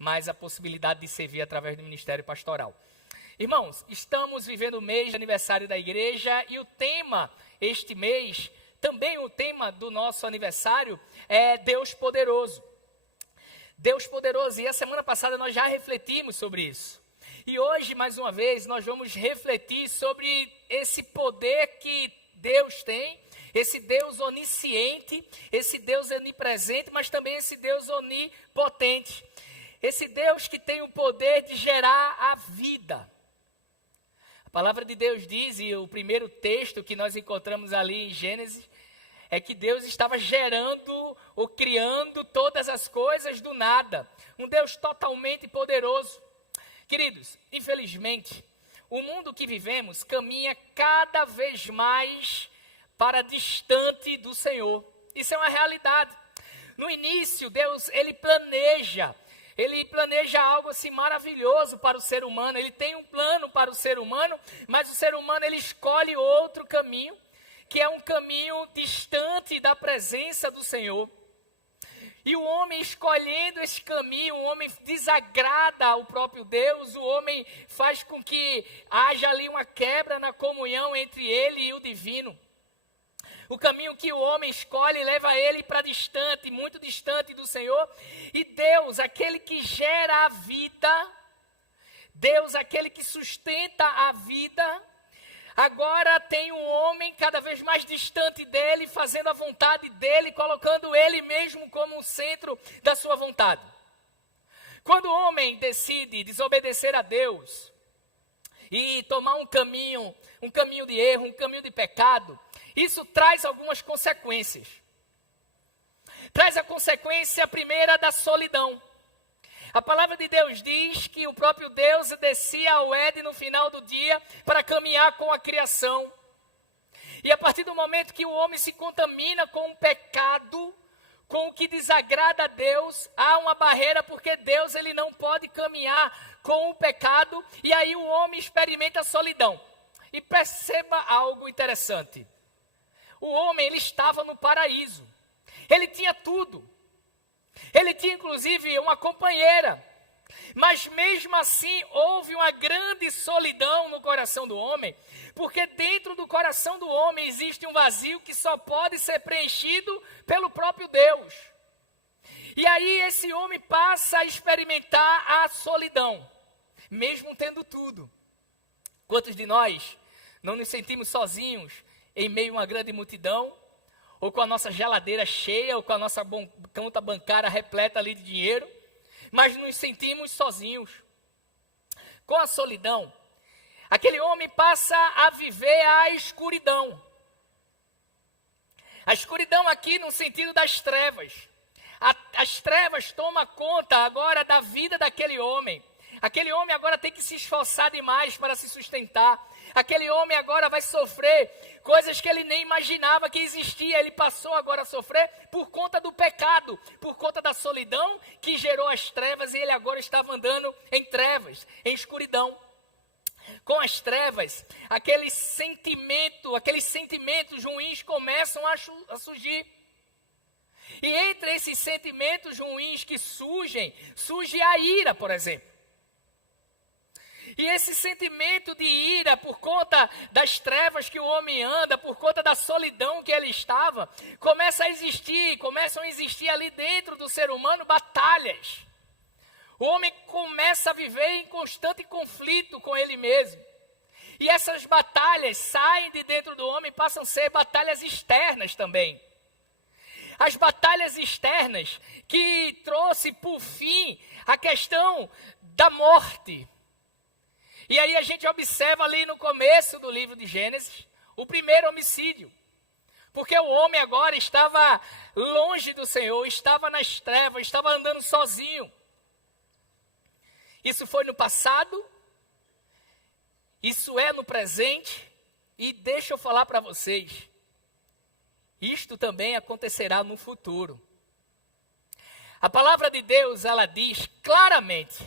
mais a possibilidade de servir através do ministério pastoral. Irmãos, estamos vivendo o mês de aniversário da igreja e o tema, este mês, também o tema do nosso aniversário é Deus Poderoso. Deus Poderoso, e a semana passada nós já refletimos sobre isso. E hoje, mais uma vez, nós vamos refletir sobre esse poder que Deus tem, esse Deus onisciente, esse Deus onipresente, mas também esse Deus onipotente. Esse Deus que tem o poder de gerar a vida. A palavra de Deus diz, e o primeiro texto que nós encontramos ali em Gênesis, é que Deus estava gerando ou criando todas as coisas do nada. Um Deus totalmente poderoso. Queridos, infelizmente, o mundo que vivemos caminha cada vez mais para distante do Senhor. Isso é uma realidade. No início, Deus, Ele planeja algo assim maravilhoso para o ser humano. Ele tem um plano para o ser humano, mas o ser humano ele escolhe outro caminho, que é um caminho distante da presença do Senhor. E o homem escolhendo esse caminho, o homem desagrada ao próprio Deus, o homem faz com que haja ali uma quebra na comunhão entre ele e o divino. O caminho que o homem escolhe leva ele para distante, muito distante do Senhor. E Deus, aquele que gera a vida, Deus, aquele que sustenta a vida, agora tem um homem cada vez mais distante dele, fazendo a vontade dele, colocando ele mesmo como o centro da sua vontade. Quando o homem decide desobedecer a Deus e tomar um caminho de erro, um caminho de pecado, isso traz algumas consequências. Traz a consequência primeira da solidão. A palavra de Deus diz que o próprio Deus descia ao Éden no final do dia para caminhar com a criação. E a partir do momento que o homem se contamina com o pecado, com o que desagrada a Deus, há uma barreira, porque Deus ele não pode caminhar com o pecado, e aí o homem experimenta a solidão. E perceba algo interessante. O homem ele estava no paraíso. Ele tinha tudo. Ele tinha inclusive uma companheira, mas mesmo assim houve uma grande solidão no coração do homem, porque dentro do coração do homem existe um vazio que só pode ser preenchido pelo próprio Deus. E aí esse homem passa a experimentar a solidão, mesmo tendo tudo. Quantos de nós não nos sentimos sozinhos em meio a uma grande multidão? Ou com a nossa geladeira cheia, ou com a nossa conta bancária repleta ali de dinheiro, mas nos sentimos sozinhos. Com a solidão, aquele homem passa a viver a escuridão. A escuridão aqui no sentido das trevas. As trevas tomam conta agora da vida daquele homem. Aquele homem agora tem que se esforçar demais para se sustentar. Aquele homem agora vai sofrer coisas que ele nem imaginava que existia. Ele passou agora a sofrer por conta do pecado, por conta da solidão que gerou as trevas, e ele agora estava andando em trevas, em escuridão. Com as trevas, aqueles sentimentos ruins começam a surgir. E entre esses sentimentos ruins que surge a ira, por exemplo. E esse sentimento de ira por conta das trevas que o homem anda, por conta da solidão que ele estava, começam a existir ali dentro do ser humano batalhas. O homem começa a viver em constante conflito com ele mesmo. E essas batalhas saem de dentro do homem e passam a ser batalhas externas também. As batalhas externas que trouxe por fim a questão da morte. E aí a gente observa ali no começo do livro de Gênesis, o primeiro homicídio. Porque o homem agora estava longe do Senhor, estava nas trevas, estava andando sozinho. Isso foi no passado, isso é no presente, e deixa eu falar para vocês, isto também acontecerá no futuro. A palavra de Deus, ela diz claramente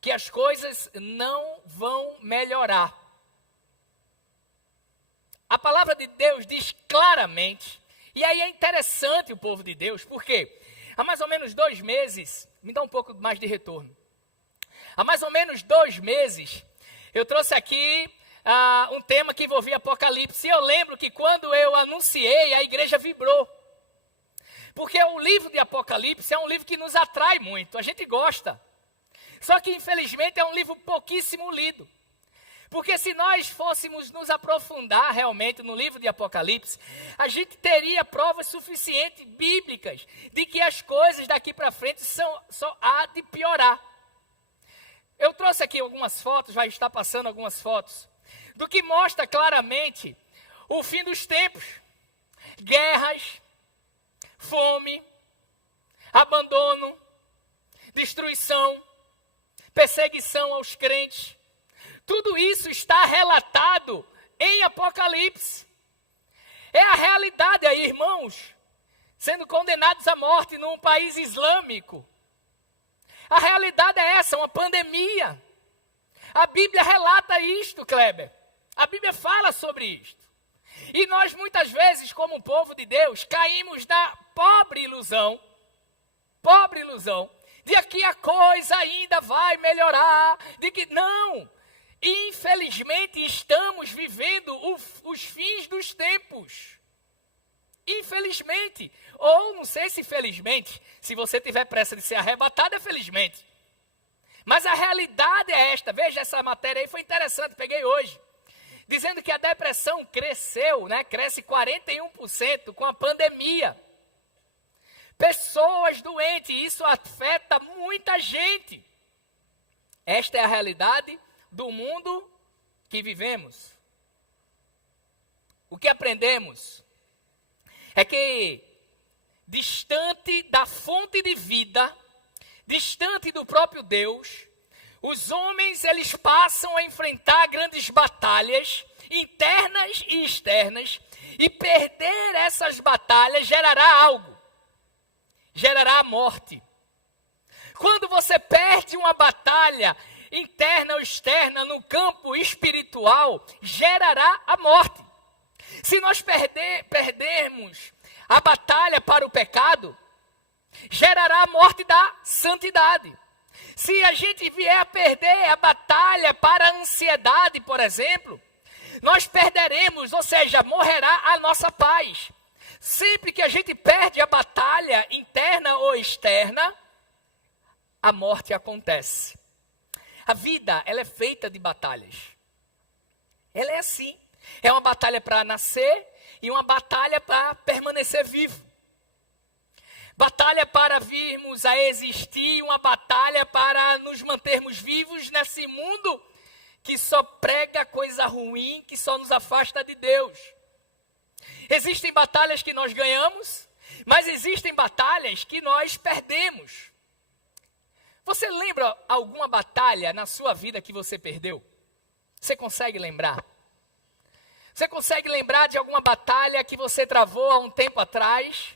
que as coisas não vão melhorar. A palavra de Deus diz claramente, e aí é interessante o povo de Deus, porque há mais ou menos 2 meses, me dá um pouco mais de retorno. Há mais ou menos 2 meses, eu trouxe aqui um tema que envolvia Apocalipse. E eu lembro que quando eu anunciei, a igreja vibrou. Porque o livro de Apocalipse é um livro que nos atrai muito, a gente gosta. Só que, infelizmente, é um livro pouquíssimo lido. Porque se nós fôssemos nos aprofundar realmente no livro de Apocalipse, a gente teria provas suficientes bíblicas de que as coisas daqui para frente só há de piorar. Eu trouxe aqui algumas fotos, vai estar passando algumas fotos, do que mostra claramente o fim dos tempos. Guerras, fome, abandono, destruição, perseguição aos crentes. Tudo isso está relatado em Apocalipse. É a realidade aí, irmãos, sendo condenados à morte num país islâmico. A realidade é essa, uma pandemia. A Bíblia relata isto, Kleber. A Bíblia fala sobre isto. E nós muitas vezes, como povo de Deus, caímos na pobre ilusão de que a coisa ainda vai melhorar, de que não. Infelizmente, estamos vivendo os fins dos tempos. Infelizmente. Ou, não sei se felizmente, se você tiver pressa de ser arrebatado, é felizmente. Mas a realidade é esta. Veja, essa matéria aí foi interessante, peguei hoje. Dizendo que a depressão cresceu, cresce 41% com a pandemia. Pessoas doentes, isso afeta muita gente. Esta é a realidade do mundo que vivemos. O que aprendemos é que, distante da fonte de vida, distante do próprio Deus, os homens eles passam a enfrentar grandes batalhas internas e externas, e perder essas batalhas gerará algo, gerará a morte. Quando você perde uma batalha interna ou externa no campo espiritual, gerará a morte. Se nós perdermos a batalha para o pecado, gerará a morte da santidade. Se a gente vier a perder a batalha para a ansiedade, por exemplo, nós perderemos, ou seja, morrerá a nossa paz. Sempre que a gente perde a batalha interna ou externa, a morte acontece. A vida, ela é feita de batalhas. Ela é assim. É uma batalha para nascer e uma batalha para permanecer vivo. Batalha para virmos a existir, uma batalha para nos mantermos vivos nesse mundo que só prega coisa ruim, que só nos afasta de Deus. Existem batalhas que nós ganhamos, mas existem batalhas que nós perdemos. Você lembra alguma batalha na sua vida que você perdeu? Você consegue lembrar? Você consegue lembrar de alguma batalha que você travou há um tempo atrás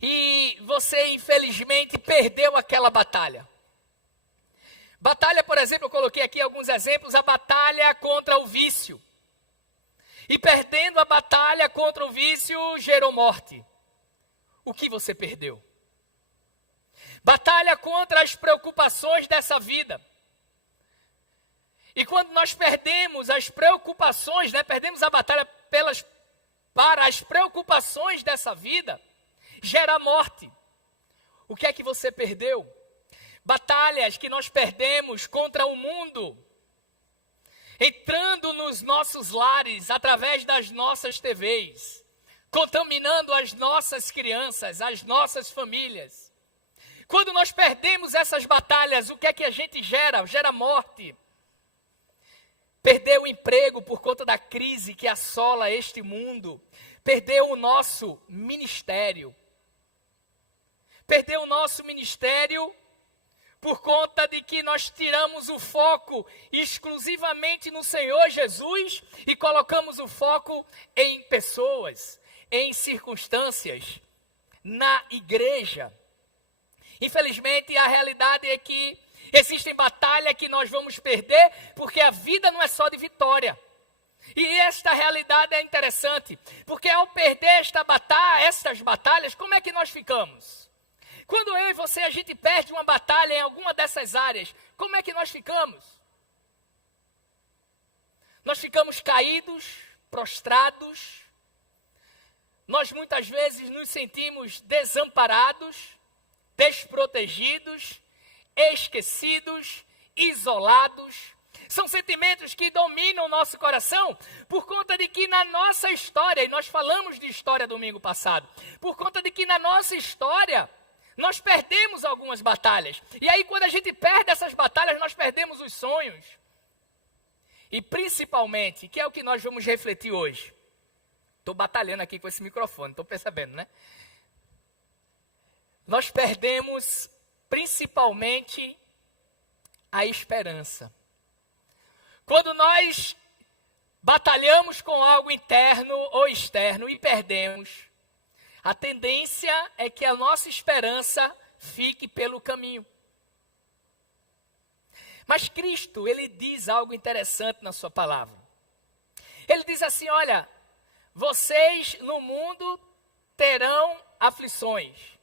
e você, infelizmente, perdeu aquela batalha? Batalha, por exemplo, eu coloquei aqui alguns exemplos, a batalha contra o vício. E perdendo a batalha contra o vício, gerou morte. O que você perdeu? Batalha contra as preocupações dessa vida. E quando nós perdemos as preocupações, perdemos a batalha para as preocupações dessa vida, gera morte. O que é que você perdeu? Batalhas que nós perdemos contra o mundo, entrando nos nossos lares através das nossas TVs, contaminando as nossas crianças, as nossas famílias. Quando nós perdemos essas batalhas, o que é que a gente gera? Gera morte. Perdeu o emprego por conta da crise que assola este mundo. Perdeu o nosso ministério. Perdeu o nosso ministério por conta de que nós tiramos o foco exclusivamente no Senhor Jesus e colocamos o foco em pessoas, em circunstâncias, na igreja. Infelizmente, a realidade é que existem batalhas que nós vamos perder, porque a vida não é só de vitória. E esta realidade é interessante, porque ao perder estas batalhas, como é que nós ficamos? Quando eu e você, a gente perde uma batalha em alguma dessas áreas, como é que nós ficamos? Nós ficamos caídos, prostrados. Nós muitas vezes nos sentimos desamparados, desprotegidos, esquecidos, isolados. São sentimentos que dominam o nosso coração por conta de que na nossa história, e nós falamos de história domingo passado, por conta de que na nossa história nós perdemos algumas batalhas. E aí quando a gente perde essas batalhas, nós perdemos os sonhos. E principalmente, que é o que nós vamos refletir hoje. Estou batalhando aqui com esse microfone, estou percebendo, né? Nós perdemos principalmente a esperança. Quando nós batalhamos com algo interno ou externo e perdemos, a tendência é que a nossa esperança fique pelo caminho. Mas Cristo, ele diz algo interessante na sua palavra. Ele diz assim, olha, vocês no mundo terão aflições,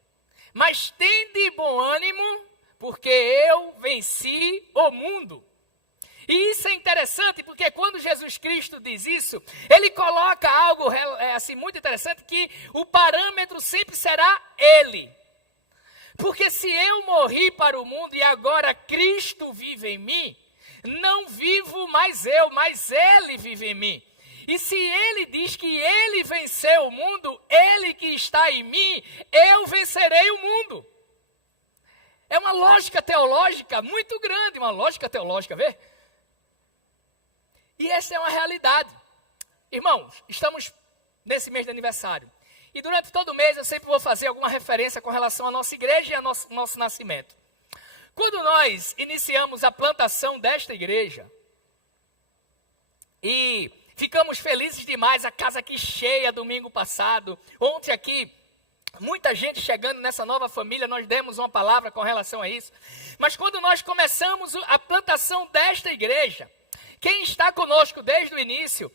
mas tende bom ânimo, porque eu venci o mundo. E isso é interessante, porque quando Jesus Cristo diz isso, ele coloca algo assim, muito interessante, que o parâmetro sempre será ele. Porque se eu morri para o mundo e agora Cristo vive em mim, não vivo mais eu, mas ele vive em mim. E se ele diz que ele venceu o mundo, ele que está em mim, eu vencerei o mundo. É uma lógica teológica muito grande, uma lógica teológica, vê? E essa é uma realidade. Irmãos, estamos nesse mês de aniversário. E durante todo o mês eu sempre vou fazer alguma referência com relação à nossa igreja e ao nosso nascimento. Quando nós iniciamos a plantação desta igreja, e ficamos felizes demais, a casa aqui cheia domingo passado, ontem aqui, muita gente chegando nessa nova família, nós demos uma palavra com relação a isso. Mas quando nós começamos a plantação desta igreja, quem está conosco desde o início,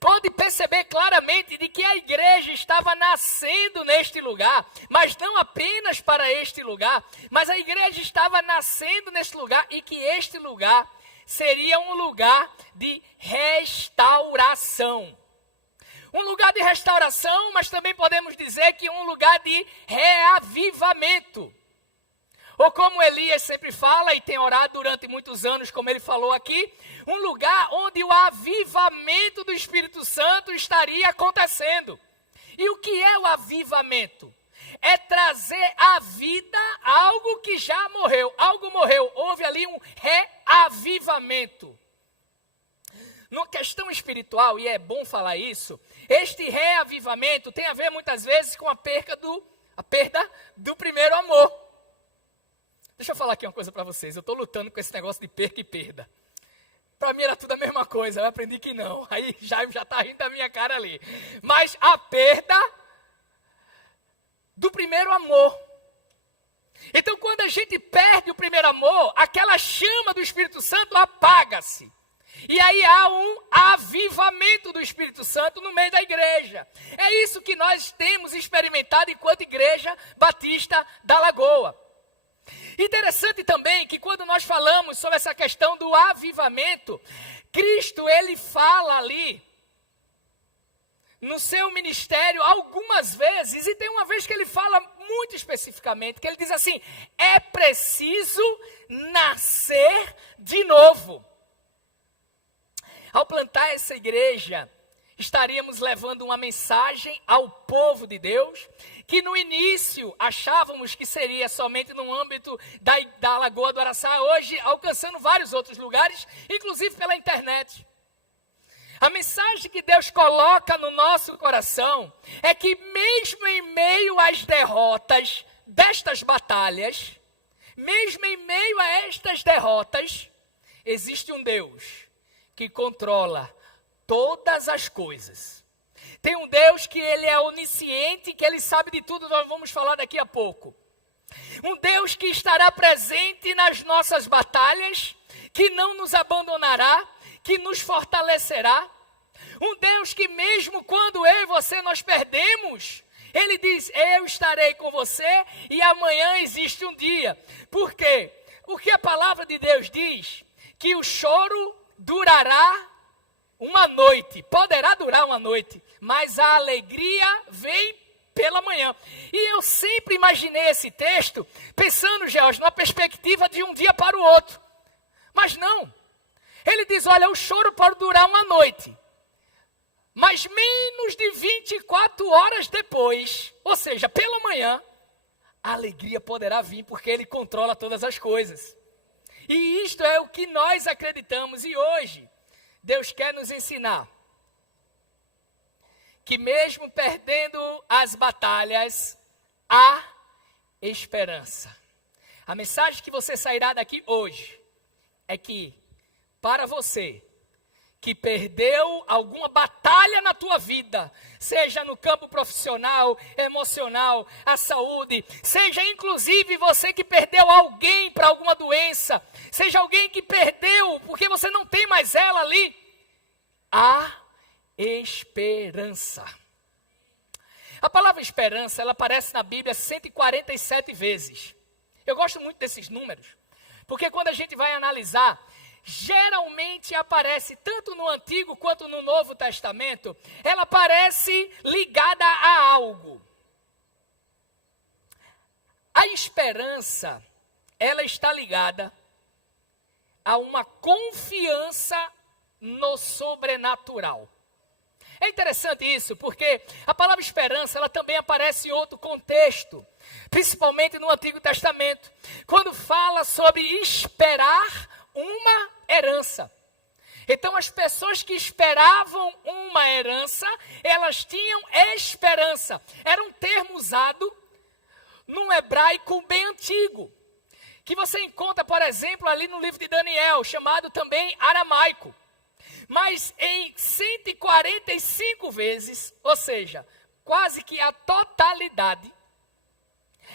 pode perceber claramente de que a igreja estava nascendo neste lugar, mas não apenas para este lugar, mas a igreja estava nascendo neste lugar e que este lugar seria um lugar de restauração. Um lugar de restauração, mas também podemos dizer que um lugar de reavivamento. Ou como Elias sempre fala e tem orado durante muitos anos, como ele falou aqui, um lugar onde o avivamento do Espírito Santo estaria acontecendo. E o que é o avivamento? É trazer à vida algo que já morreu. Algo morreu, houve ali um reavivamento. Na questão espiritual, e é bom falar isso, este reavivamento tem a ver muitas vezes com a perda do primeiro amor. Deixa eu falar aqui uma coisa para vocês. Eu estou lutando com esse negócio de perca e perda. Para mim era tudo a mesma coisa. Eu aprendi que não. Aí Jaime já está rindo da minha cara ali. Mas a perda do primeiro amor. Então quando a gente perde o primeiro amor, aquela chama do Espírito Santo apaga-se. E aí há um avivamento do Espírito Santo no meio da igreja. É isso que nós temos experimentado enquanto Igreja Batista da Lagoa. Interessante também que quando nós falamos sobre essa questão do avivamento, Cristo, ele fala ali no seu ministério algumas vezes, e tem uma vez que ele fala muito especificamente, que ele diz assim, é preciso nascer de novo. Ao plantar essa igreja, estaríamos levando uma mensagem ao povo de Deus, que no início achávamos que seria somente no âmbito da Lagoa do Araçá, hoje alcançando vários outros lugares, inclusive pela internet. A mensagem que Deus coloca no nosso coração é que mesmo em meio às derrotas destas batalhas, mesmo em meio a estas derrotas, existe um Deus que controla todas as coisas. Tem um Deus que ele é onisciente, que ele sabe de tudo, nós vamos falar daqui a pouco. Um Deus que estará presente nas nossas batalhas, que não nos abandonará, que nos fortalecerá. Um Deus que mesmo quando eu e você nós perdemos, Ele diz, eu estarei com você e amanhã existe um dia. Por quê? Porque a palavra de Deus diz que o choro durará uma noite, poderá durar uma noite, mas a alegria vem pela manhã. E eu sempre imaginei esse texto pensando, George, numa perspectiva de um dia para o outro. Mas não. Ele diz, olha, o choro pode durar uma noite, mas menos de 24 horas depois, ou seja, pela manhã, a alegria poderá vir, porque Ele controla todas as coisas. E isto é o que nós acreditamos. E hoje, Deus quer nos ensinar que mesmo perdendo as batalhas, há esperança. A mensagem que você sairá daqui hoje é que, para você que perdeu alguma batalha na tua vida, seja no campo profissional, emocional, a saúde, seja inclusive você que perdeu alguém para alguma doença, seja alguém que perdeu porque você não tem mais ela ali, há esperança. A palavra esperança, ela aparece na Bíblia 147 vezes. Eu gosto muito desses números, porque quando a gente vai analisar, geralmente aparece tanto no Antigo quanto no Novo Testamento, ela aparece ligada a algo. A esperança, ela está ligada a uma confiança no sobrenatural. É interessante isso, porque a palavra esperança, ela também aparece em outro contexto, principalmente no Antigo Testamento, quando fala sobre esperar uma herança. Então, as pessoas que esperavam uma herança, elas tinham esperança. Era um termo usado num hebraico bem antigo, que você encontra, por exemplo, ali no livro de Daniel, chamado também aramaico. Mas em 145 vezes, ou seja, quase que a totalidade,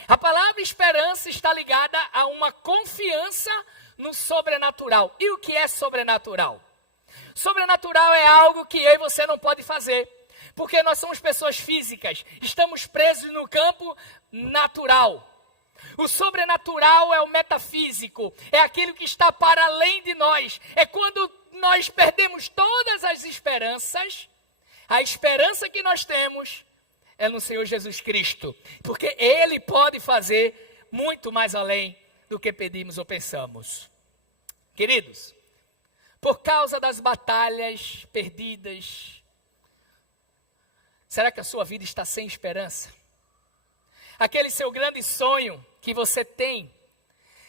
a palavra esperança está ligada a uma confiança no sobrenatural. E o que é sobrenatural? Sobrenatural é algo que eu e você não pode fazer, porque nós somos pessoas físicas, estamos presos no campo natural. O sobrenatural é o metafísico, é aquilo que está para além de nós. É quando nós perdemos todas as esperanças, a esperança que nós temos é no Senhor Jesus Cristo, porque Ele pode fazer muito mais além do que pedimos ou pensamos. Queridos, por causa das batalhas perdidas, será que a sua vida está sem esperança? Aquele seu grande sonho que você tem,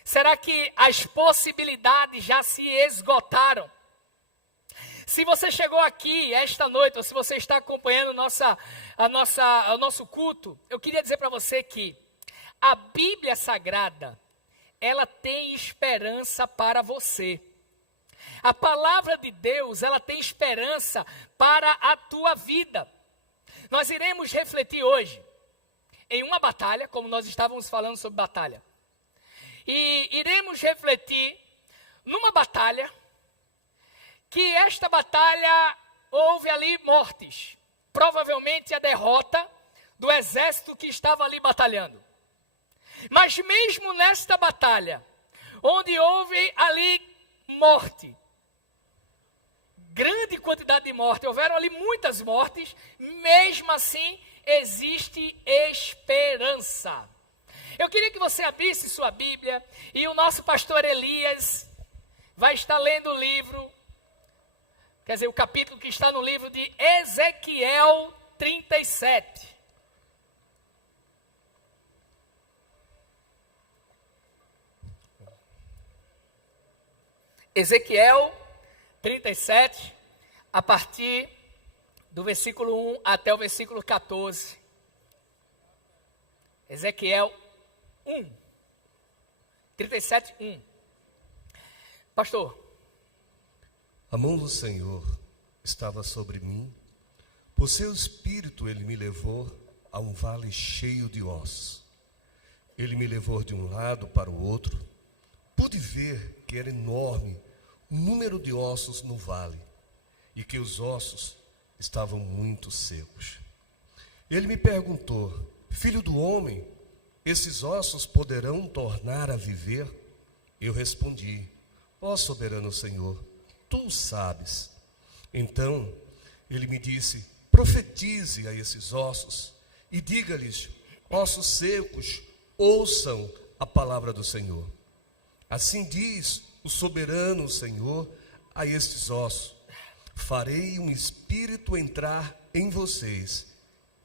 será que as possibilidades já se esgotaram? Se você chegou aqui esta noite, ou se você está acompanhando o nosso culto, eu queria dizer para você que a Bíblia Sagrada, ela tem esperança para você. A palavra de Deus, ela tem esperança para a tua vida. Nós iremos refletir hoje em uma batalha, como nós estávamos falando sobre batalha. E iremos refletir numa batalha, que esta batalha houve ali mortes. Provavelmente a derrota do exército que estava ali batalhando. Mas mesmo nesta batalha, onde houve ali morte, grande quantidade de morte, houveram ali muitas mortes, mesmo assim existe esperança. Eu queria que você abrisse sua Bíblia e o nosso pastor Elias vai estar lendo o livro, quer dizer, o capítulo que está no livro de Ezequiel 37. Ezequiel 37, a partir do versículo 1 até o versículo 14. Ezequiel 37, 1. Pastor. A mão do Senhor estava sobre mim, por seu espírito ele me levou a um vale cheio de ossos. Ele me levou de um lado para o outro, pude ver que era enorme o número de ossos no vale, e que os ossos estavam muito secos. Ele me perguntou: filho do homem, esses ossos poderão tornar a viver? Eu respondi: ó soberano Senhor, tu o sabes. Então ele me disse: profetize a esses ossos e diga-lhes: ossos secos, ouçam a palavra do Senhor. Assim diz o soberano Senhor a estes ossos: farei um espírito entrar em vocês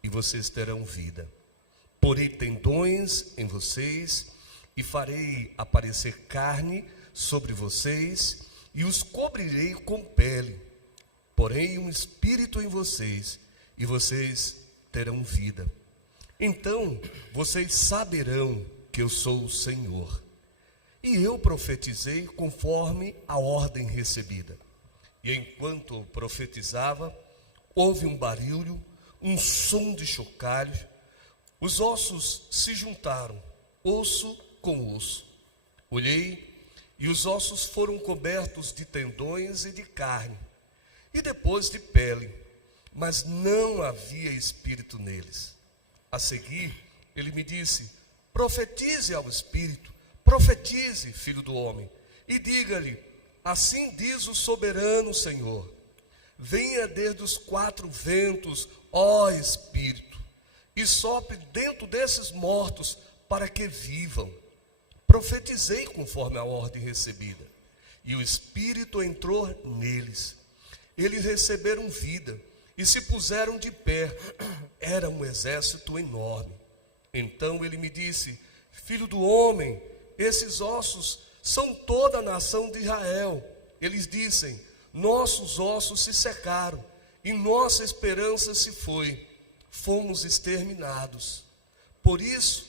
e vocês terão vida. Porei tendões em vocês e farei aparecer carne sobre vocês e os cobrirei com pele. Porei um espírito em vocês e vocês terão vida. Então vocês saberão que eu sou o Senhor. E eu profetizei conforme a ordem recebida. E enquanto profetizava, houve um barulho, um som de chocalho. Os ossos se juntaram, osso com osso. Olhei, e os ossos foram cobertos de tendões e de carne, e depois de pele, mas não havia espírito neles. A seguir, ele me disse: profetize ao espírito, profetize, filho do homem, e diga-lhe: assim diz o soberano Senhor: venha desde os quatro ventos, ó Espírito, e sopre dentro desses mortos para que vivam. Profetizei conforme a ordem recebida, e o Espírito entrou neles. Eles receberam vida e se puseram de pé. Era um exército enorme. Então ele me disse: filho do homem, esses ossos são toda a nação de Israel. Eles dizem: nossos ossos se secaram e nossa esperança se foi. Fomos exterminados. Por isso,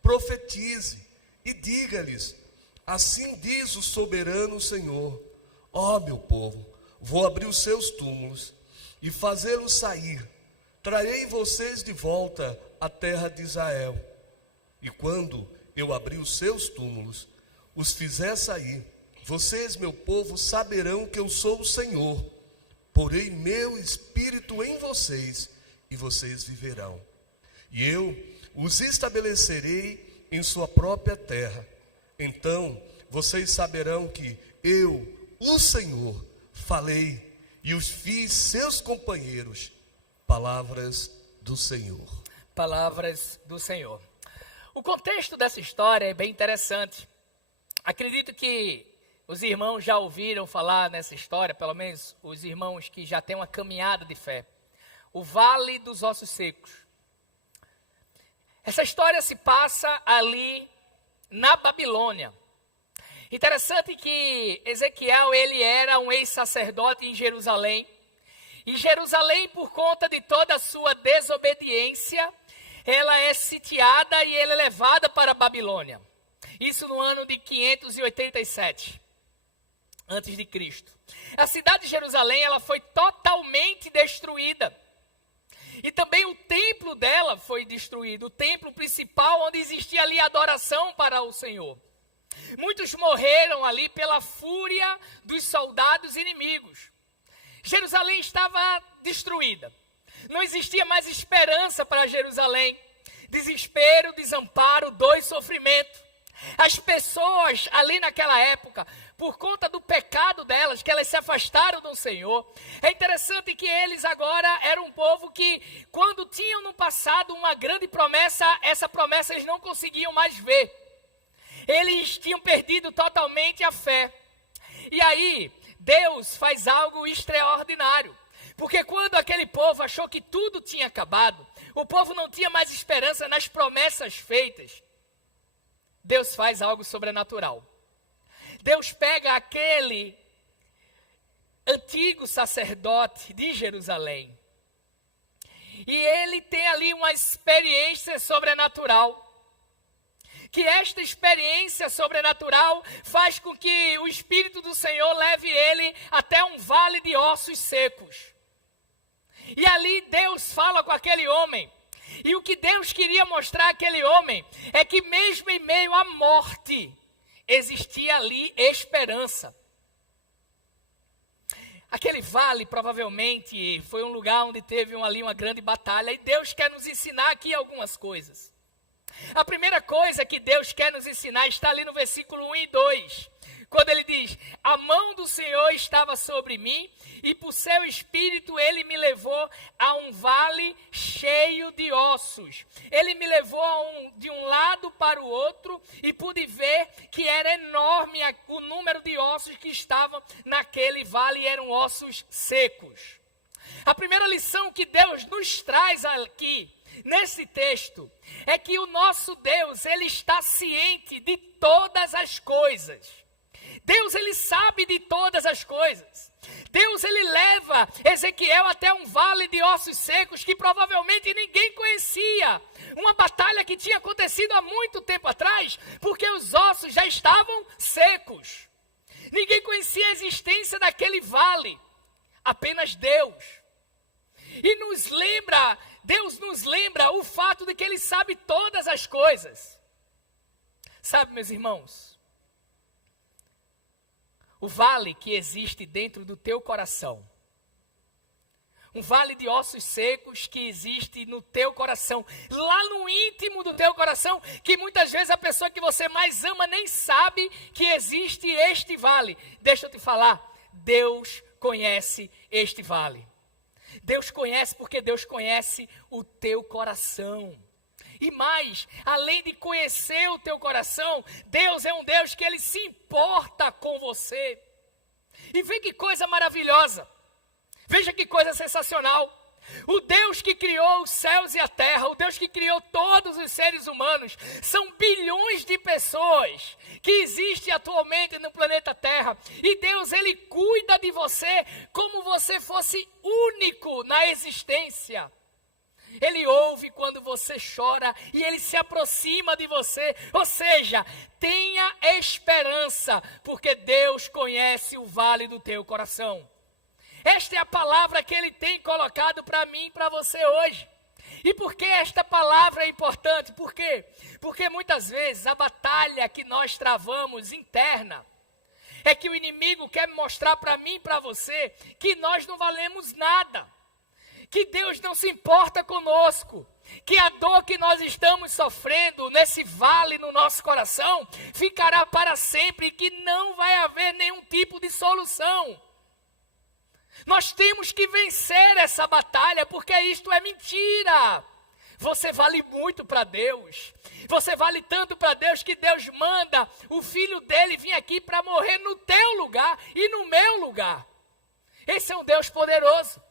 profetize e diga-lhes: assim diz o soberano Senhor: ó meu povo, vou abrir os seus túmulos e fazê-los sair. Trarei vocês de volta à terra de Israel. E quando eu abrir os seus túmulos, os fizer sair, vocês, meu povo, saberão que eu sou o Senhor. Porei meu espírito em vocês e vocês viverão. E eu os estabelecerei em sua própria terra. Então vocês saberão que eu, o Senhor, falei e os fiz seus companheiros. Palavras do Senhor. Palavras do Senhor. O contexto dessa história é bem interessante. Acredito que os irmãos já ouviram falar nessa história, pelo menos os irmãos que já têm uma caminhada de fé. O Vale dos Ossos Secos. Essa história se passa ali na Babilônia. Interessante que Ezequiel, ele era um ex-sacerdote em Jerusalém. E Jerusalém, por conta de toda a sua desobediência, ela é sitiada e ela é levada para a Babilônia. Isso no ano de 587 antes de Cristo. A cidade de Jerusalém, ela foi totalmente destruída. E também o templo dela foi destruído, o templo principal onde existia ali adoração para o Senhor. Muitos morreram ali pela fúria dos soldados inimigos. Jerusalém estava destruída. Não existia mais esperança para Jerusalém. Desespero, desamparo, dor e sofrimento. As pessoas ali naquela época, por conta do pecado delas, que elas se afastaram do Senhor. É interessante que eles agora eram um povo que, quando tinham no passado uma grande promessa, essa promessa eles não conseguiam mais ver. Eles tinham perdido totalmente a fé. E aí, Deus faz algo extraordinário. Porque quando aquele povo achou que tudo tinha acabado, o povo não tinha mais esperança nas promessas feitas, Deus faz algo sobrenatural. Deus pega aquele antigo sacerdote de Jerusalém e ele tem ali uma experiência sobrenatural. Que esta experiência sobrenatural faz com que o Espírito do Senhor leve ele até um vale de ossos secos. E ali Deus fala com aquele homem. E o que Deus queria mostrar àquele homem é que mesmo em meio à morte, existia ali esperança. Aquele vale provavelmente foi um lugar onde teve ali uma grande batalha, e Deus quer nos ensinar aqui algumas coisas. A primeira coisa que Deus quer nos ensinar está ali no versículo 1 e 2, quando ele diz: a mão do Senhor estava sobre mim, e por seu espírito ele me levou a um vale cheio de ossos. Ele me levou de um lado para o outro, e pude ver que era enorme o número de ossos que estavam naquele vale, e eram ossos secos. A primeira lição que Deus nos traz aqui, nesse texto, é que o nosso Deus, ele está ciente de todas as coisas. Deus, ele sabe de todas as coisas. Deus, ele leva Ezequiel até um vale de ossos secos que provavelmente ninguém conhecia. Uma batalha que tinha acontecido há muito tempo atrás, porque os ossos já estavam secos. Ninguém conhecia a existência daquele vale, apenas Deus. E Deus nos lembra o fato de que ele sabe todas as coisas. Sabe, meus irmãos, o vale que existe dentro do teu coração, um vale de ossos secos que existe no teu coração, lá no íntimo do teu coração, que muitas vezes a pessoa que você mais ama nem sabe que existe este vale. Deixa eu te falar, Deus conhece este vale. Deus conhece porque Deus conhece o teu coração. E mais, além de conhecer o teu coração, Deus é um Deus que ele se importa com você. E vê que coisa maravilhosa. Veja que coisa sensacional. O Deus que criou os céus e a terra, o Deus que criou todos os seres humanos, são bilhões de pessoas que existem atualmente no planeta Terra. E Deus, ele cuida de você como você fosse único na existência. Ele ouve quando você chora e ele se aproxima de você. Ou seja, tenha esperança, porque Deus conhece o vale do teu coração. Esta é a palavra que ele tem colocado para mim e para você hoje. E por que esta palavra é importante? Por quê? Porque muitas vezes a batalha que nós travamos interna é que o inimigo quer mostrar para mim e para você que nós não valemos nada, que Deus não se importa conosco, que a dor que nós estamos sofrendo nesse vale no nosso coração ficará para sempre e que não vai haver nenhum tipo de solução. Nós temos que vencer essa batalha, porque isto é mentira. Você vale muito para Deus. Você vale tanto para Deus que Deus manda o Filho dele vir aqui para morrer no teu lugar e no meu lugar. Esse é um Deus poderoso.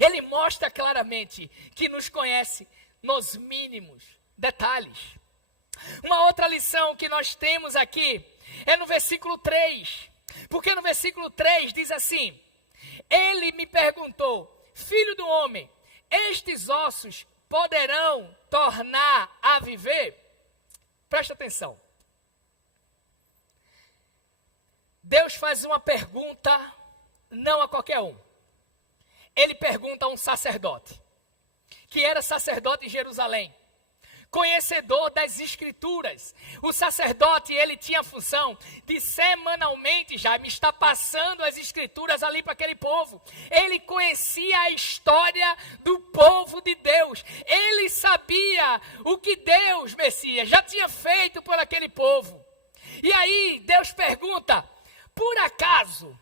Ele mostra claramente que nos conhece nos mínimos detalhes. Uma outra lição que nós temos aqui é no versículo 3. Porque no versículo 3 diz assim: ele me perguntou, filho do homem, estes ossos poderão tornar a viver? Presta atenção. Deus faz uma pergunta, não a qualquer um. Ele pergunta a um sacerdote, que era sacerdote em Jerusalém, conhecedor das escrituras. O sacerdote, ele tinha a função de semanalmente já me estar passando as escrituras ali para aquele povo. Ele conhecia a história do povo de Deus. Ele sabia o que Deus, Messias, já tinha feito por aquele povo. E aí Deus pergunta, por acaso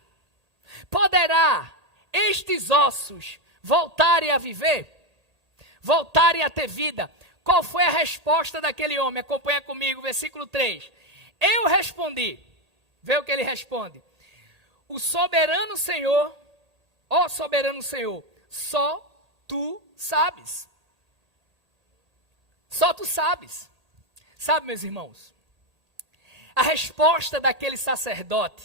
poderá estes ossos voltarem a viver? Voltarem a ter vida? Qual foi a resposta daquele homem? Acompanha comigo, versículo 3. Eu respondi. Vê o que ele responde. O soberano Senhor, ó soberano Senhor, só tu sabes. Só tu sabes. Sabe, meus irmãos, a resposta daquele sacerdote,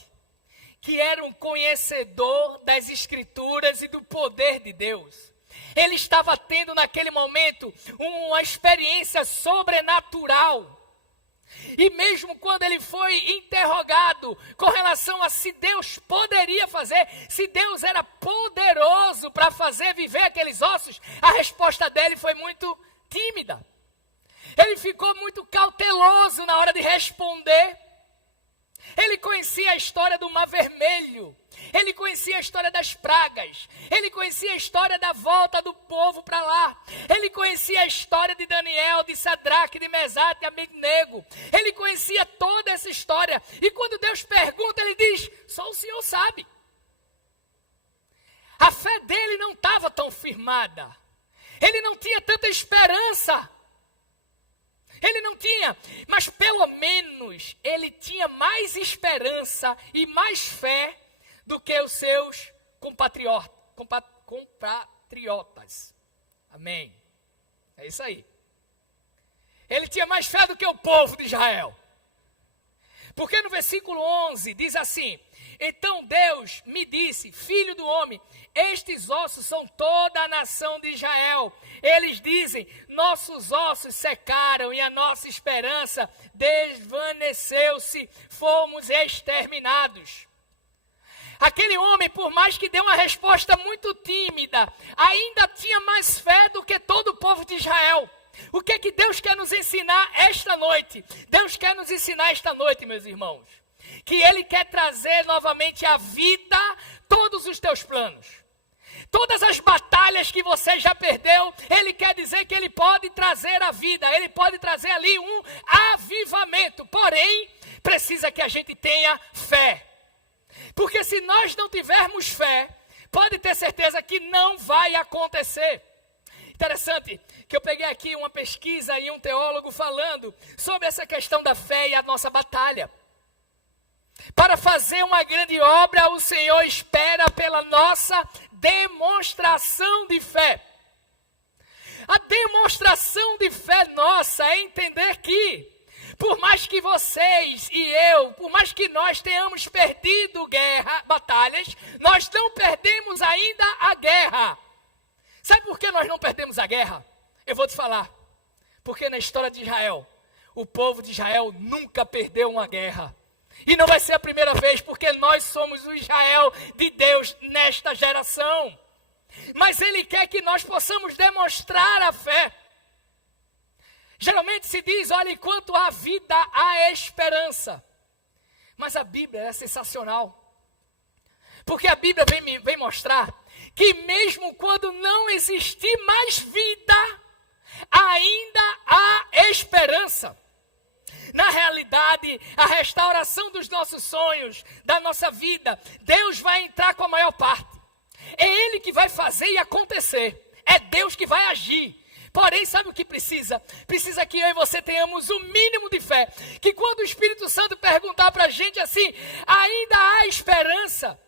que era um conhecedor das escrituras e do poder de Deus, ele estava tendo naquele momento uma experiência sobrenatural. E mesmo quando ele foi interrogado com relação a se Deus poderia fazer, se Deus era poderoso para fazer viver aqueles ossos, a resposta dele foi muito tímida. Ele ficou muito cauteloso na hora de responder. Ele conhecia a história do Mar Vermelho. ele conhecia a história das pragas, ele conhecia a história da volta do povo para lá, ele conhecia a história de Daniel, de Sadraque, de Mesaque, de Abednego, ele conhecia toda essa história, e quando Deus pergunta, ele diz, só o Senhor sabe. A fé dele não estava tão firmada, ele não tinha tanta esperança, ele não tinha, mas pelo menos ele tinha mais esperança e mais fé do que os seus compatriotas. Amém. É isso aí. Ele tinha mais fé do que o povo de Israel. Porque no versículo 11 diz assim, então Deus me disse, filho do homem, estes ossos são toda a nação de Israel. Eles dizem, nossos ossos secaram e a nossa esperança desvaneceu-se, fomos exterminados. Aquele homem, por mais que deu uma resposta muito tímida, ainda tinha mais fé do que todo o povo de Israel. O que é que Deus quer nos ensinar esta noite? Deus quer nos ensinar esta noite, meus irmãos, que Ele quer trazer novamente à vida todos os teus planos. Todas as batalhas que você já perdeu, Ele quer dizer que Ele pode trazer a vida, Ele pode trazer ali um avivamento. Porém, precisa que a gente tenha fé. Porque se nós não tivermos fé, pode ter certeza que não vai acontecer. Interessante que eu peguei aqui uma pesquisa e um teólogo falando sobre essa questão da fé e a nossa batalha. Para fazer uma grande obra, o Senhor espera pela nossa demonstração de fé. A demonstração de fé nossa é entender que, por mais que vocês e eu, por mais que nós tenhamos perdido batalhas, nós não perdemos ainda a guerra. Sabe por que nós não perdemos a guerra? Eu vou te falar. Porque na história de Israel, o povo de Israel nunca perdeu uma guerra. E não vai ser a primeira vez, porque nós somos o Israel de Deus nesta geração. Mas Ele quer que nós possamos demonstrar a fé. Geralmente se diz, olha, enquanto há vida, há esperança. Mas a Bíblia é sensacional. Porque a Bíblia vem mostrar que mesmo quando não existir mais vida, ainda há esperança. Na realidade, a restauração dos nossos sonhos, da nossa vida, Deus vai entrar com a maior parte. É Ele que vai fazer e acontecer. É Deus que vai agir. Porém, sabe o que precisa? Precisa que eu e você tenhamos o mínimo de fé. Que quando o Espírito Santo perguntar para a gente assim, ainda há esperança?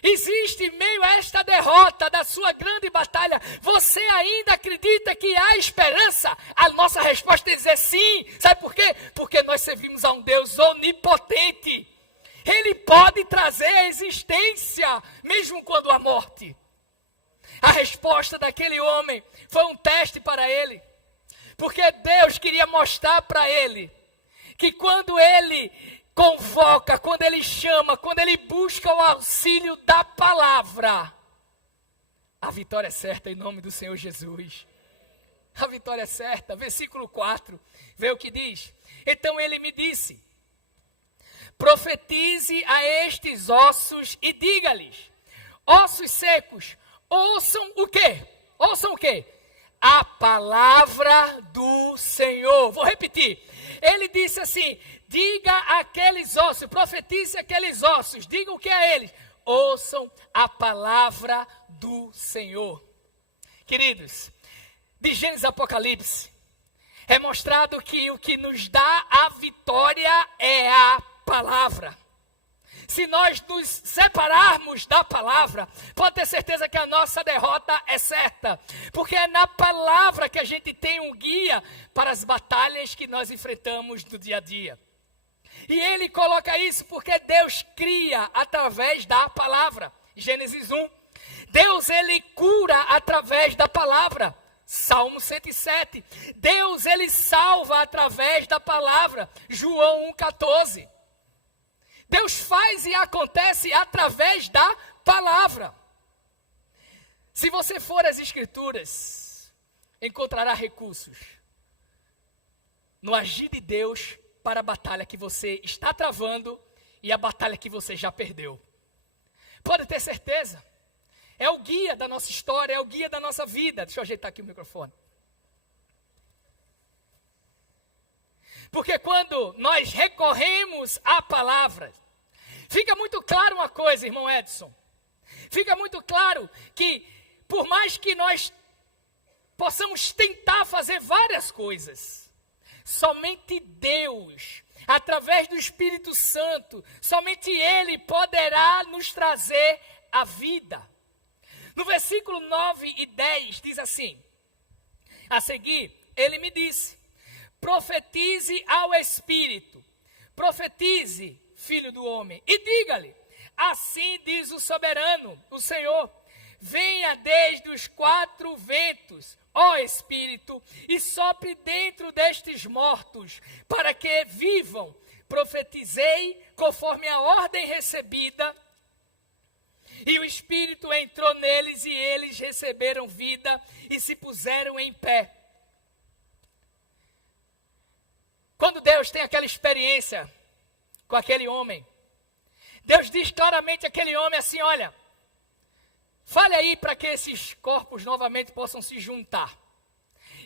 Existe em meio a esta derrota da sua grande batalha, você ainda acredita que há esperança? A nossa resposta é dizer sim. Sabe por quê? Porque nós servimos a um Deus onipotente. Ele pode trazer a existência, mesmo quando há morte. A resposta daquele homem foi um teste para ele. Porque Deus queria mostrar para ele que quando ele convoca, quando ele chama, quando ele busca o auxílio da palavra, a vitória é certa em nome do Senhor Jesus. A vitória é certa. Versículo 4, vê o que diz. Então ele me disse, profetize a estes ossos e diga-lhes, ossos secos, ouçam o quê? Ouçam o quê? A palavra do Senhor. Vou repetir. Ele disse assim, diga àqueles ossos, profetize aqueles ossos, diga o que a eles? Ouçam a palavra do Senhor. Queridos, de Gênesis a Apocalipse, é mostrado que o que nos dá a vitória é a palavra. Se nós nos separarmos da palavra, pode ter certeza que a nossa derrota é certa. Porque é na palavra que a gente tem um guia para as batalhas que nós enfrentamos no dia a dia. E ele coloca isso porque Deus cria através da palavra. Gênesis 1. Deus, ele cura através da palavra. Salmo 107. Deus, ele salva através da palavra. João 1,14. Deus faz e acontece através da palavra. Se você for às Escrituras, encontrará recursos no agir de Deus para a batalha que você está travando e a batalha que você já perdeu. Pode ter certeza. É o guia da nossa história, é o guia da nossa vida. Deixa eu ajeitar aqui o microfone. Porque quando nós recorremos à palavra, fica muito claro uma coisa, irmão Edson. Fica muito claro que, por mais que nós possamos tentar fazer várias coisas, somente Deus, através do Espírito Santo, somente Ele poderá nos trazer a vida. No versículo 9 e 10 diz assim: a seguir, ele me disse: profetize ao Espírito, profetize, filho do homem, e diga-lhe: assim diz o soberano, o Senhor, venha desde os 4 ventos, ó Espírito, e sopre dentro destes mortos, para que vivam. Profetizei conforme a ordem recebida, e o Espírito entrou neles, e eles receberam vida, e se puseram em pé. Quando Deus tem aquela experiência com aquele homem, Deus diz claramente àquele homem assim: olha, fale aí para que esses corpos novamente possam se juntar.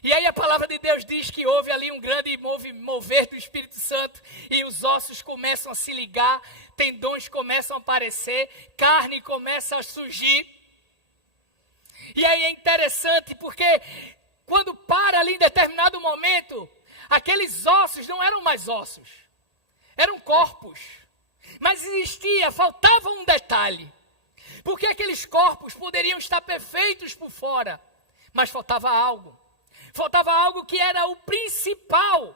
E aí a palavra de Deus diz que houve ali um grande mover do Espírito Santo, e os ossos começam a se ligar, tendões começam a aparecer, carne começa a surgir. E aí é interessante porque quando para ali em determinado momento, aqueles ossos não eram mais ossos, eram corpos. Mas faltava um detalhe. Porque aqueles corpos poderiam estar perfeitos por fora, mas faltava algo. Faltava algo que era o principal.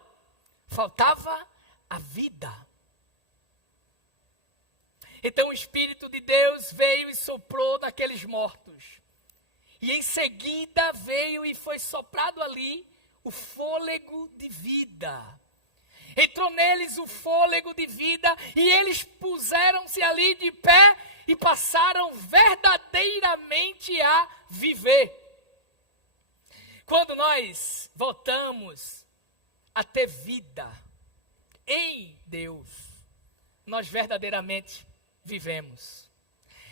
Faltava a vida. Então o Espírito de Deus veio e soprou naqueles mortos. E em seguida veio e foi soprado ali o fôlego de vida. Entrou neles o fôlego de vida, e eles puseram-se ali de pé e passaram verdadeiramente a viver. Quando nós voltamos a ter vida em Deus, nós verdadeiramente vivemos.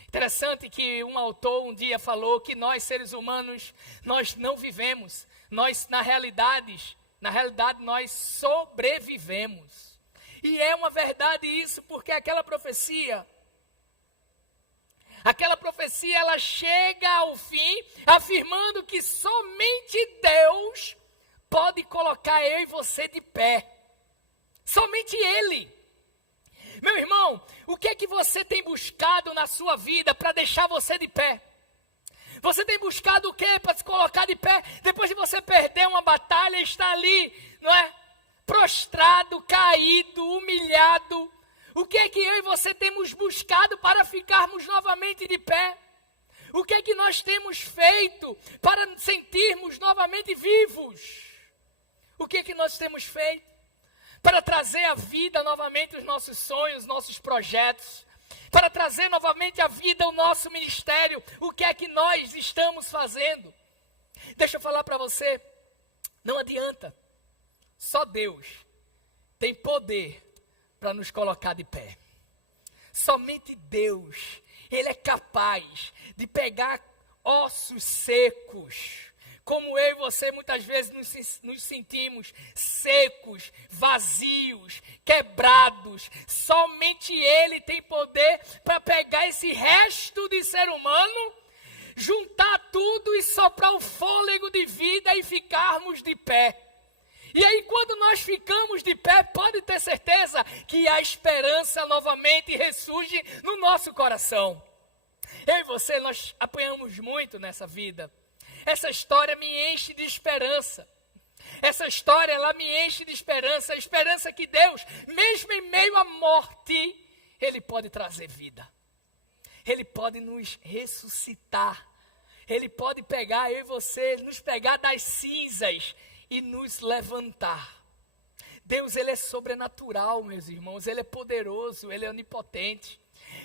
Interessante que um autor um dia falou que nós, seres humanos, nós não vivemos. Nós, na realidade, nós sobrevivemos. E é uma verdade isso, porque aquela profecia, ela chega ao fim, afirmando que somente Deus pode colocar eu e você de pé. Somente Ele. Meu irmão, o que é que você tem buscado na sua vida para deixar você de pé? Você tem buscado o quê para se colocar de pé? Depois de você perder uma batalha, está ali, não é? Prostrado, caído, humilhado. O que é que eu e você temos buscado para ficarmos novamente de pé? O que é que nós temos feito para sentirmos novamente vivos? O que é que nós temos feito para trazer à vida novamente os nossos sonhos, nossos projetos? Para trazer novamente à vida o nosso ministério? O que é que nós estamos fazendo? Deixa eu falar para você, não adianta. Só Deus tem poder para nos colocar de pé. Somente Deus, Ele é capaz de pegar ossos secos, como eu e você muitas vezes nos sentimos secos, vazios, quebrados. Somente Ele tem poder para pegar esse resto de ser humano, juntar tudo e soprar o fôlego de vida e ficarmos de pé. E aí quando nós ficamos de pé, pode ter certeza que a esperança novamente ressurge no nosso coração. Eu e você, nós apanhamos muito nessa vida. Essa história me enche de esperança. Essa história, ela me enche de esperança. A esperança que Deus, mesmo em meio à morte, Ele pode trazer vida. Ele pode nos ressuscitar. Ele pode pegar eu e você, nos pegar das cinzas e nos levantar. Deus, Ele é sobrenatural, meus irmãos. Ele é poderoso, Ele é onipotente.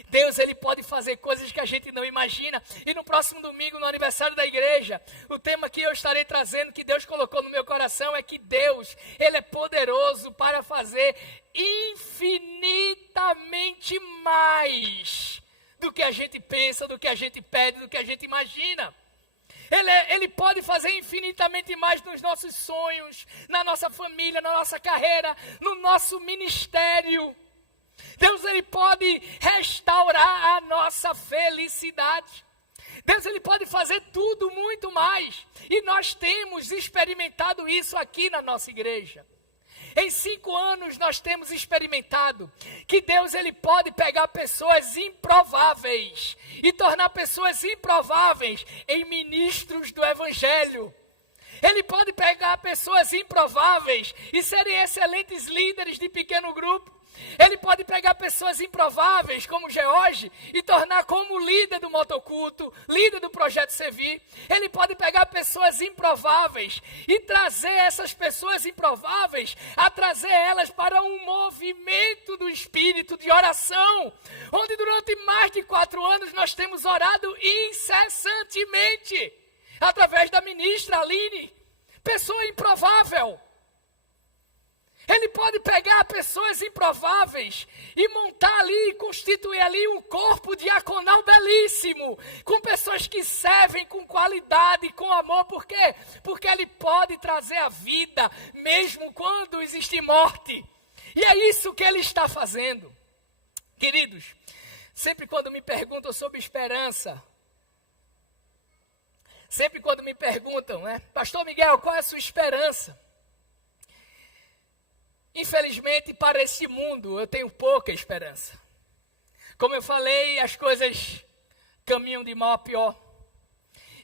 Deus, Ele pode fazer coisas que a gente não imagina. E no próximo domingo, no aniversário da igreja, o tema que eu estarei trazendo, que Deus colocou no meu coração, é que Deus, Ele é poderoso para fazer infinitamente mais do que a gente pensa, do que a gente pede, do que a gente imagina. Ele pode fazer infinitamente mais nos nossos sonhos, na nossa família, na nossa carreira, no nosso ministério. Deus, Ele pode restaurar a nossa felicidade. Deus, Ele pode fazer tudo muito mais. E nós temos experimentado isso aqui na nossa igreja. Em 5 anos nós temos experimentado que Deus, Ele pode pegar pessoas improváveis e tornar pessoas improváveis em ministros do Evangelho. Ele pode pegar pessoas improváveis e serem excelentes líderes de pequeno grupo. Ele pode pegar pessoas improváveis, como George, e tornar como líder do motoculto, líder do Projeto Servir. Ele pode pegar pessoas improváveis e trazer essas pessoas improváveis, a trazer elas para um movimento do Espírito de oração, onde durante mais de 4 anos nós temos orado incessantemente, através da ministra Aline, pessoa improvável. Ele pode pegar pessoas improváveis e montar ali, constituir ali um corpo diaconal belíssimo, com pessoas que servem com qualidade, com amor. Por quê? Porque Ele pode trazer a vida, mesmo quando existe morte. E é isso que Ele está fazendo. Queridos, sempre quando me perguntam sobre esperança, sempre quando me perguntam, Pastor Miguel, qual é a sua esperança? Infelizmente, para esse mundo, eu tenho pouca esperança. Como eu falei, as coisas caminham de mal a pior.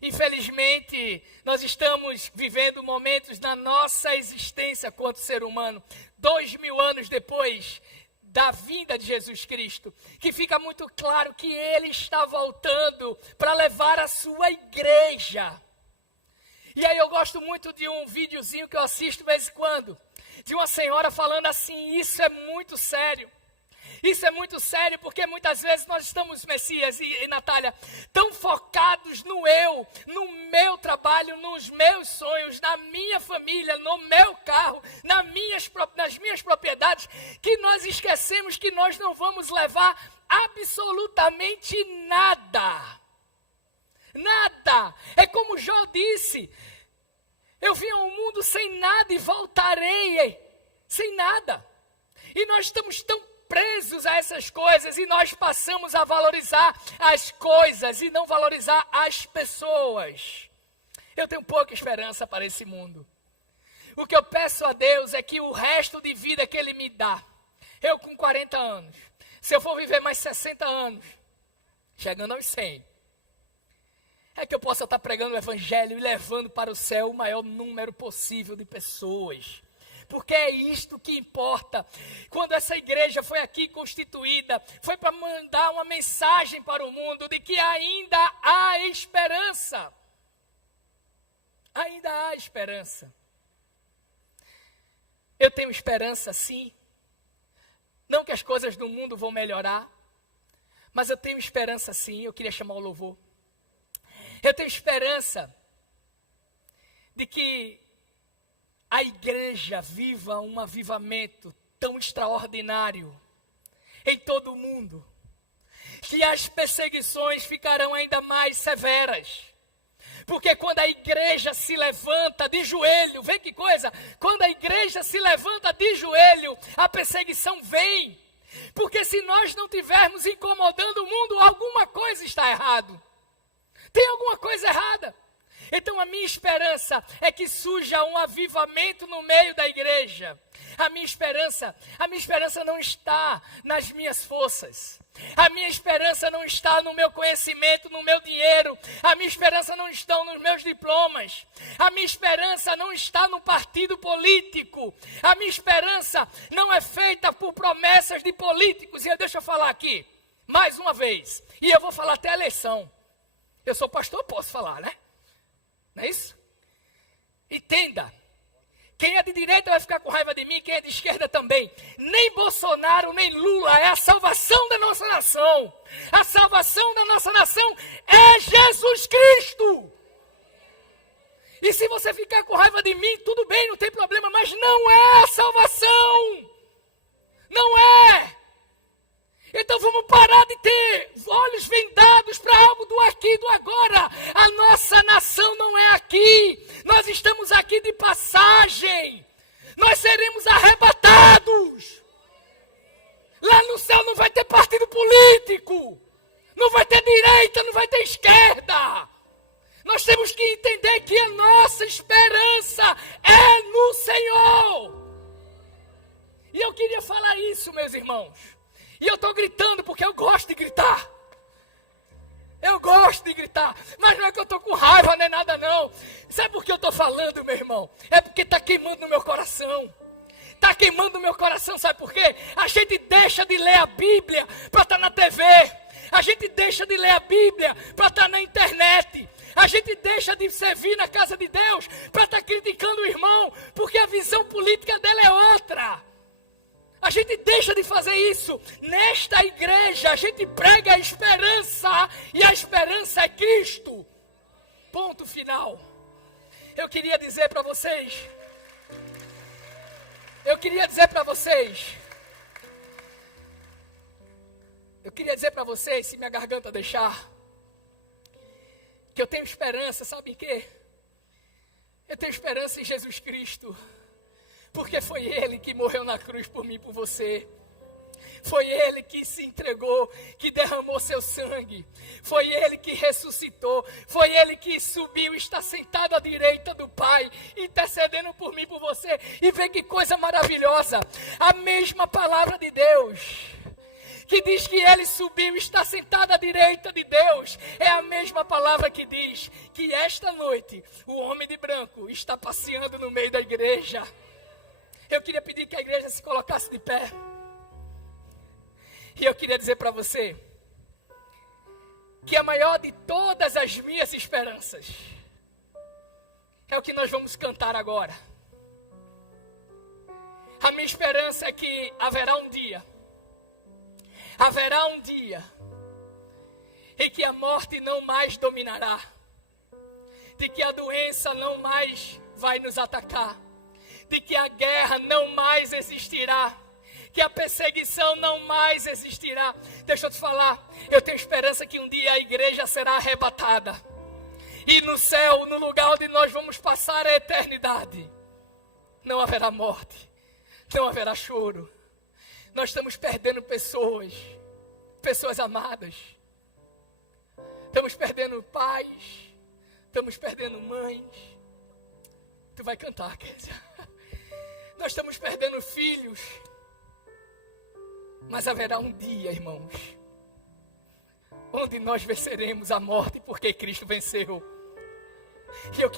Infelizmente, nós estamos vivendo momentos na nossa existência quanto ser humano, 2000 anos depois da vinda de Jesus Cristo, que fica muito claro que Ele está voltando para levar a sua igreja. E aí eu gosto muito de um videozinho que eu assisto de vez em quando, de uma senhora falando assim: isso é muito sério. Isso é muito sério porque muitas vezes nós estamos, Messias e Natália, tão focados no eu, no meu trabalho, nos meus sonhos, na minha família, no meu carro, nas minhas propriedades, que nós esquecemos que nós não vamos levar absolutamente nada. Nada. É como Jó disse: eu vim ao mundo sem nada e voltarei sem nada. E nós estamos tão presos a essas coisas e nós passamos a valorizar as coisas e não valorizar as pessoas. Eu tenho pouca esperança para esse mundo. O que eu peço a Deus é que o resto de vida que Ele me dá, eu com 40 anos, se eu for viver mais 60 anos, chegando aos 100, é que eu possa estar pregando o Evangelho e levando para o céu o maior número possível de pessoas. Porque é isto que importa. Quando essa igreja foi aqui constituída, foi para mandar uma mensagem para o mundo de que ainda há esperança. Ainda há esperança. Eu tenho esperança, sim. Não que as coisas do mundo vão melhorar, mas eu tenho esperança, sim. Eu queria chamar o louvor. Eu tenho esperança de que a igreja viva um avivamento tão extraordinário em todo o mundo, que as perseguições ficarão ainda mais severas. Porque quando a igreja se levanta de joelho, vê que coisa, quando a igreja se levanta de joelho, a perseguição vem. Porque se nós não estivermos incomodando o mundo, alguma coisa está errado. Tem alguma coisa errada. Então a minha esperança é que surja um avivamento no meio da igreja. A minha esperança não está nas minhas forças. A minha esperança não está no meu conhecimento, no meu dinheiro. A minha esperança não está nos meus diplomas. A minha esperança não está no partido político. A minha esperança não é feita por promessas de políticos. E deixa eu falar aqui, mais uma vez, e eu vou falar até a eleição. Eu sou pastor, posso falar, né? Não é isso? Entenda. Quem é de direita vai ficar com raiva de mim, quem é de esquerda também. Nem Bolsonaro, nem Lula é a salvação da nossa nação. A salvação da nossa nação é Jesus Cristo. E se você ficar com raiva de mim, tudo bem, não tem problema, mas não é a salvação. Não é. Então vamos parar de ter olhos Não vai ter direita, não vai ter esquerda. Nós temos que entender que a nossa esperança é no Senhor. E eu queria falar isso, meus irmãos. E eu estou gritando porque eu gosto de gritar. Eu gosto de gritar. Mas não é que eu estou com raiva nem nada não. Sabe por que eu estou falando, meu irmão? É porque está queimando no meu coração. Está queimando no meu coração, sabe por quê? A gente deixa de ler a Bíblia para estar na TV. A gente deixa de ler a Bíblia para estar na internet. A gente deixa de servir na casa de Deus para estar criticando o irmão, porque a visão política dela é outra. A gente deixa de fazer isso. Nesta igreja, a gente prega a esperança, e a esperança é Cristo. Ponto final. Eu queria dizer para vocês, se minha garganta deixar, que eu tenho esperança, sabe em quê? Eu tenho esperança em Jesus Cristo, porque foi Ele que morreu na cruz por mim e por você. Foi Ele que se entregou, que derramou seu sangue. Foi Ele que ressuscitou. Foi Ele que subiu e está sentado à direita do Pai, intercedendo por mim e por você. E vê que coisa maravilhosa. A mesma palavra de Deus, que diz que Ele subiu e está sentado à direita de Deus, é a mesma palavra que diz que esta noite o homem de branco está passeando no meio da igreja. Eu queria pedir que a igreja se colocasse de pé. E eu queria dizer para você que a maior de todas as minhas esperanças é o que nós vamos cantar agora. A minha esperança é que haverá um dia em que a morte não mais dominará, de que a doença não mais vai nos atacar, de que a guerra não mais existirá, que a perseguição não mais existirá. Deixa eu te falar, eu tenho esperança que um dia a igreja será arrebatada, e no céu, no lugar onde nós vamos passar a eternidade, não haverá morte, não haverá choro. Nós estamos perdendo pessoas amadas. Estamos perdendo pais, estamos perdendo mães. Tu vai cantar, Kézia. Nós estamos perdendo filhos. Mas haverá um dia, irmãos, onde nós venceremos a morte, porque Cristo venceu. E eu